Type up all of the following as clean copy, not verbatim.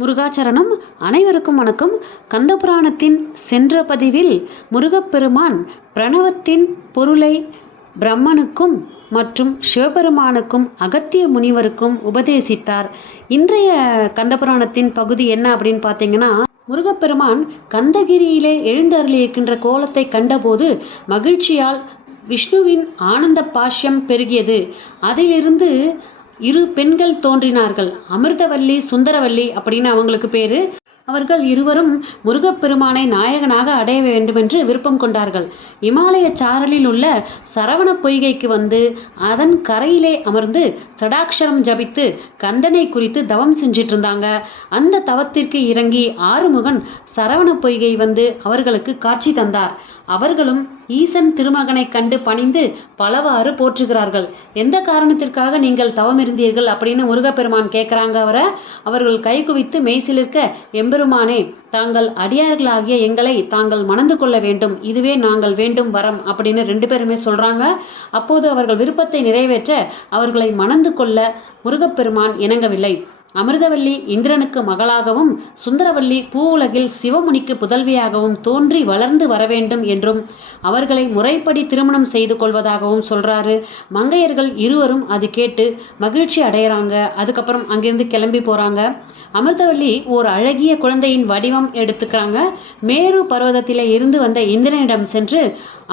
முருகாச்சரணம். அனைவருக்கும் வணக்கம். கந்தபுராணத்தின் சென்ற பதிவில் முருகப்பெருமான் பிரணவத்தின் பொருளை பிரம்மனுக்கும் மற்றும் சிவபெருமானுக்கும் அகத்திய முனிவருக்கும் உபதேசித்தார். இன்றைய கந்தபுராணத்தின் பகுதி என்ன அப்படின்னு பார்த்தீங்கன்னா, முருகப்பெருமான் கந்தகிரியிலே எழுந்தருளியிருக்கின்ற கோலத்தை கண்டபோது மகிழ்ச்சியால் விஷ்ணுவின் ஆனந்த பாஷ்யம் பெருகியது. அதிலிருந்து இரு பெண்கள் தோன்றினார்கள். அமிர்தவல்லி, சுந்தரவல்லி அப்படின்னு அவங்களுக்கு பேரு. அவர்கள் இருவரும் முருகப்பெருமானை நாயகனாக அடைய வேண்டுமென்று விருப்பம் கொண்டார்கள். இமாலய சாரலில் உள்ள சரவண பொய்கைக்கு வந்து அதன் கரையிலே அமர்ந்து சடாட்சரம் ஜபித்து கந்தனை குறித்து தவம் செஞ்சிட்டு இருந்தாங்க. அந்த தவத்திற்கு இறங்கி ஆறுமுகன் சரவண பொய்கை வந்து அவர்களுக்கு காட்சி தந்தார். அவர்களும் ஈசன் திருமகனை கண்டு பணிந்து பலவாறு போற்றுகிறார்கள். எந்த காரணத்திற்காக நீங்கள் தவம் இருந்தீர்கள் அப்படின்னு முருகப்பெருமான் கேட்குறாங்க அவரை. அவர்கள் கை குவித்து மெய்சிலிருக்க, எம்பெருமானே, தாங்கள் அடியார்களாகிய எங்களை தாங்கள் மணந்து கொள்ள வேண்டும், இதுவே நாங்கள் வேண்டும் வரம் அப்படின்னு ரெண்டு பேருமே சொல்றாங்க. அப்போது அவர்கள் விருப்பத்தை நிறைவேற்ற அவர்களை மணந்து கொள்ள முருகப்பெருமான் இணங்கவில்லை. அமிர்தவல்லி இந்திரனுக்கு மகளாகவும் சுந்தரவல்லி பூவுலகில் சிவமுனிக்கு புதல்வியாகவும் தோன்றி வளர்ந்து வரவேண்டும் என்றும் அவர்களை முறைப்படி திருமணம் செய்து கொள்வதாகவும் சொல்றாரு. மங்கையர்கள் இருவரும் அது கேட்டு மகிழ்ச்சி அடைகிறாங்க. அதுக்கப்புறம் அங்கிருந்து கிளம்பி போறாங்க. அமிர்தவல்லி ஒரு அழகிய குழந்தையின் வடிவம் எடுத்துக்கிறாங்க. மேரு பர்வதத்திலே இருந்து வந்த இந்திரனிடம் சென்று,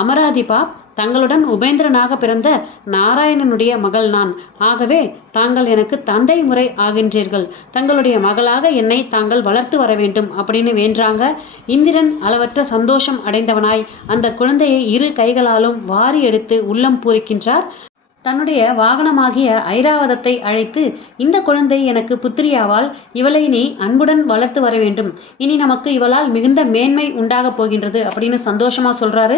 அமராதிபா, தங்களுடன் உபேந்திரனாக பிறந்த நாராயணனுடைய மகள் நான். ஆகவே தாங்கள் எனக்கு தந்தை முறை ஆகின்றீர்கள். தங்களுடைய மகளாக என்னை தாங்கள் வளர்த்து வர வேண்டும் அப்படின்னு வேண்டாங்க. இந்திரன் அளவற்ற சந்தோஷம் அடைந்தவனாய் அந்த குழந்தையை இரு கைகளாலும் வாரி எடுத்து உள்ளம் பூரிக்கின்றார். தன்னுடைய வாகனமாகிய ஐராவதத்தை அழைத்து, இந்த குழந்தை எனக்கு புத்திரியாவால், இவளை நீ அன்புடன் வளர்த்து வர வேண்டும். இனி நமக்கு இவளால் மிகுந்த மேன்மை உண்டாக போகின்றது அப்படின்னு சந்தோஷமா சொல்றாரு.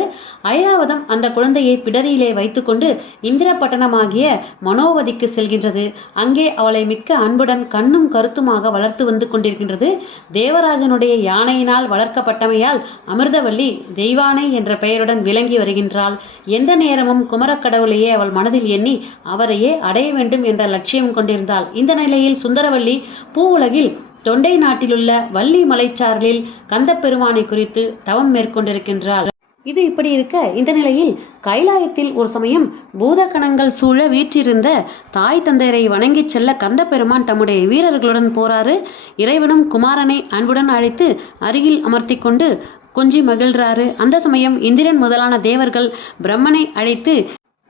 ஐராவதம் அந்த குழந்தையை பிடரியிலே வைத்துக்கொண்டு இந்திரப்பட்டணமாகிய மனோவதிக்கு செல்கின்றது. அங்கே அவளை மிக்க அன்புடன் கண்ணும் கருத்துமாக வளர்த்து வந்து கொண்டிருக்கின்றது. தேவராஜனுடைய யானையினால் வளர்க்கப்பட்டமையால் அமிர்தவல்லி தெய்வானை என்ற பெயருடன் விளங்கி வருகின்றாள். எந்த நேரமும் குமரக்கடவுளையே அவள் மனதில் எண்ணி அவரையே அடைய வேண்டும் என்ற லட்சியம் கொண்டிருந்தாள். இந்த நிலையில் சுந்தரவல்லி பூவுலகில் தொண்டை நாட்டிலுள்ள வள்ளி மலைச்சாரலில் கந்தப்பெருமானை குறித்து தவம் மேற்கொண்டிருக்கின்றாள். இது இப்படி இருக்க, இந்த நிலையில் கைலாயத்தில் ஒரு சமயம் பூதகணங்கள் சூழ வீற்றிருந்த தாய் தந்தையரை வணங்கி செல்ல கந்தப்பெருமான் தம்முடைய வீரர்களுடன் போறாரு. இறைவனும் குமாரனை அன்புடன் அழைத்து அருகில் அமர்த்தி கொண்டு கொஞ்சி மகிழ்றாரு. அந்த சமயம் இந்திரன் முதலான தேவர்கள் பிரம்மனை அழைத்து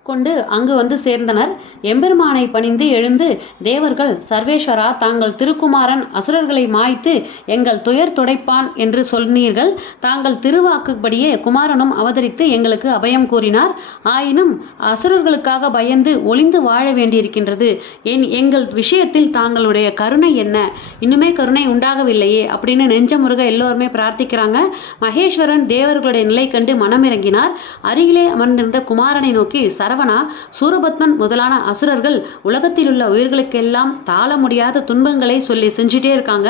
கொண்டு அங்கு வந்து சேர்ந்தனர். எம்பெருமானை பணிந்து எழுந்து தேவர்கள், சர்வேஸ்வரா, தாங்கள் திருக்குமாரன் அசுரர்களை மாய்த்து எங்கள் துயர் துடைப்பான் என்று சொன்னீர்கள். தாங்கள் திருவாக்குப்படியே குமாரனும் அவதரித்து எங்களுக்கு அபயம் கூறினார். ஆயினும் அசுரர்களுக்காக பயந்து ஒளிந்து வாழ வேண்டியிருக்கின்றது. எங்கள் விஷயத்தில் தாங்களுடைய கருணை என்ன? இன்னுமே கருணை உண்டாகவில்லையே அப்படின்னு நெஞ்சமுருக எல்லோருமே பிரார்த்திக்கிறாங்க. மகேஸ்வரன் தேவர்களுடைய நிலை கண்டு மனமிறங்கினார். அருகிலே அமர்ந்திருந்த குமாரனை நோக்கி, சரவணா, சூரபத்மன் முதலான அசுரர்கள் உலகத்தில் உள்ள உயிர்களுக்கெல்லாம் தாழ முடியாத துன்பங்களை சொல்லி செஞ்சுட்டே இருக்காங்க.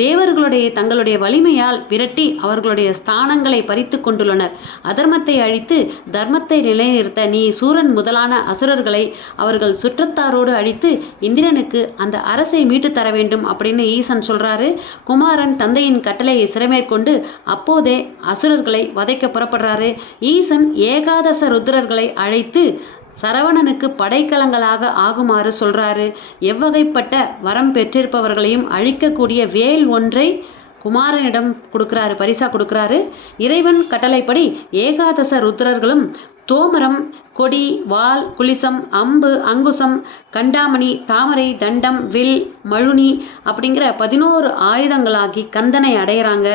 தேவர்களுடைய தங்களுடைய வலிமையால் விரட்டி அவர்களுடைய ஸ்தானங்களை பறித்து கொண்டுள்ளனர். அதர்மத்தை அழித்து தர்மத்தை நிலைநிறுத்த நீ சூரன் முதலான அசுரர்களை அவர்கள் சுற்றத்தாரோடு அழித்து இந்திரனுக்கு அந்த அரசை மீட்டு தர வேண்டும் அப்படின்னு ஈசன் சொல்றாரு. குமாரன் தந்தையின் கட்டளையை சிறமேற்கொண்டு அப்போதே அசுரர்களை வதைக்க புறப்படுறாரு. ஈசன் ஏகாதச ருத்ரர்களை அழைத்து சரவணனுக்கு படைக்கலங்களாக ஆகுமாறு சொல்றாரு. எவ்வகைப்பட்ட வரம் பெற்றிருப்பவர்களையும் அழிக்கக்கூடிய வேல் ஒன்றை குமாரனிடம் கொடுக்கிறாரு, பரிசா கொடுக்கிறாரு. இறைவன் கட்டளைப்படி ஏகாதச ருத்ரர்களும் தோமரம், கொடி, வால், குலிசம், அம்பு, அங்குசம், கண்டாமணி, தாமரை, தண்டம், வில், மழுனி அப்படிங்கிற 11 ஆயுதங்களாகி கந்தனை அடையிறாங்க.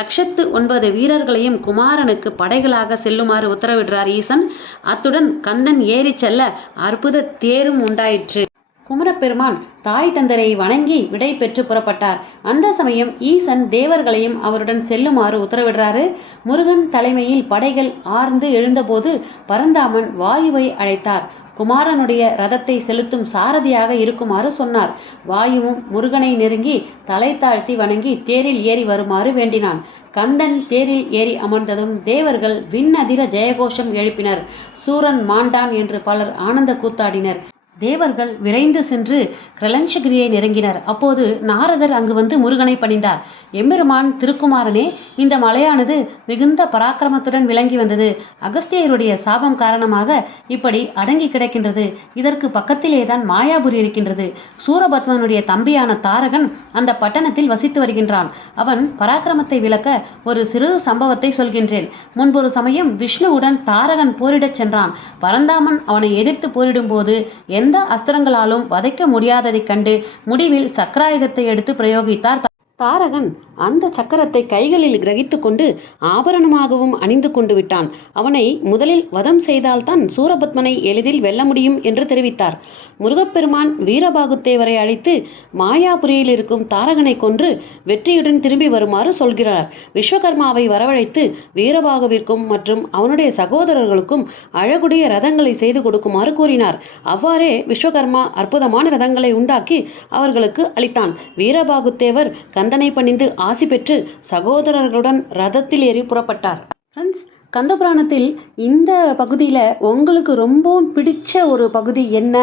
109 வீரர்களையும் குமாரனுக்கு படைகளாக செல்லுமாறு உத்தரவிடுறார் ஈசன். அத்துடன் கந்தன் ஏறி செல்ல அற்புத தேரும் உண்டாயிற்று. குமரப்பெருமான் தாய் தந்தரை வணங்கி விடை பெற்று புறப்பட்டார். அந்த சமயம் ஈசன் தேவர்களையும் அவருடன் செல்லுமாறு உத்தரவிடுறாரு. முருகன் தலைமையில் படைகள் ஆர்ந்து எழுந்தபோது பரந்தாமன் வாயுவை அழைத்தார். குமாரனுடைய ரதத்தை செலுத்தும் சாரதியாக இருக்குமாறு சொன்னார். வாயுவும் முருகனை நெருங்கி தலை தாழ்த்தி வணங்கி தேரில் ஏறி வருமாறு வேண்டினான். கந்தன் தேரில் ஏறி அமர்ந்ததும் தேவர்கள் விண்ணதிர ஜெயகோஷம் எழுப்பினர். சூரன் மாண்டான் என்று பலர் ஆனந்த கூத்தாடினர். தேவர்கள் விரைந்து சென்று கிரலஞ்சகிரியை நெருங்கினர். அப்போது நாரதர் அங்கு வந்து முருகனை பணிந்தார். எம்பெருமான் திருக்குமாரனே, இந்த மலையானது மிகுந்த பராக்கிரமத்துடன் விளங்கி வந்தது. அகஸ்தியருடைய சாபம் காரணமாக இப்படி அடங்கி கிடக்கின்றது. இதற்கு பக்கத்திலேதான் மாயாபுரி இருக்கின்றது. சூரபத்மனுடைய தம்பியான தாரகன் அந்த பட்டணத்தில் வசித்து வருகின்றான். அவன் பராக்கிரமத்தை விளக்க ஒரு சிறு சம்பவத்தை சொல்கின்றேன். முன்பொரு சமயம் விஷ்ணுவுடன் தாரகன் போரிடச் சென்றான். பரந்தாமன் அவனை எதிர்த்து போரிடும் போது எந்த அஸ்திரங்களாலும் வதைக்க முடியாததைக் கண்டு முடிவில் சக்கராயுதத்தை எடுத்து பிரயோகித்தார் தாரகன். அந்த சக்கரத்தை கைகளில் கிரகித்து கொண்டு ஆபரணமாகவும் அணிந்து கொண்டு விட்டான். அவனை முதலில் வதம் செய்தால்தான் சூரபத்மனை எளிதில் வெல்ல முடியும் என்று தெரிவித்தார். முருகப்பெருமான் வீரபாகுத்தேவரை அழைத்து மாயாபுரியில் இருக்கும் தாரகனை கொன்று வெற்றியுடன் திரும்பி வருமாறு சொல்கிறார். விஸ்வகர்மாவை வரவழைத்து வீரபாகுவிற்கும் மற்றும் அவனுடைய சகோதரர்களுக்கும் அழகுடைய ரதங்களை செய்து கொடுக்குமாறு கூறினார். அவ்வாறே விஸ்வகர்மா அற்புதமான ரதங்களை உண்டாக்கி அவர்களுக்கு அளித்தான். வீரபாகுத்தேவர் கந்தனை பணிந்து ஆசி பெற்று சகோதரர்களுடன் ரதத்தில் ஏறி புறப்பட்டார். ஃப்ரெண்ட்ஸ், கந்தபுராணத்தில் இந்த பகுதியில் உங்களுக்கு ரொம்பவும் பிடிச்ச ஒரு பகுதி என்ன,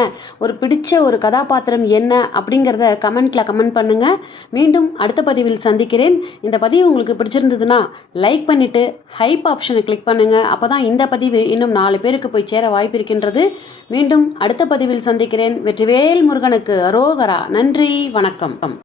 ஒரு பிடிச்ச ஒரு கதாபாத்திரம் என்ன அப்படிங்கிறத கமெண்ட்டில் கமெண்ட் பண்ணுங்கள். மீண்டும் அடுத்த பதிவில் சந்திக்கிறேன். இந்த பதிவு உங்களுக்கு பிடிச்சிருந்ததுன்னா லைக் பண்ணிவிட்டு ஹைப் ஆப்ஷனை கிளிக் பண்ணுங்கள். அப்போ தான் இந்த பதிவு இன்னும் 4 பேருக்கு போய் சேர வாய்ப்பு இருக்கின்றது. மீண்டும் அடுத்த பதிவில் சந்திக்கிறேன். வெற்றிவேல் முருகனுக்கு அரோகரா. நன்றி, வணக்கம்.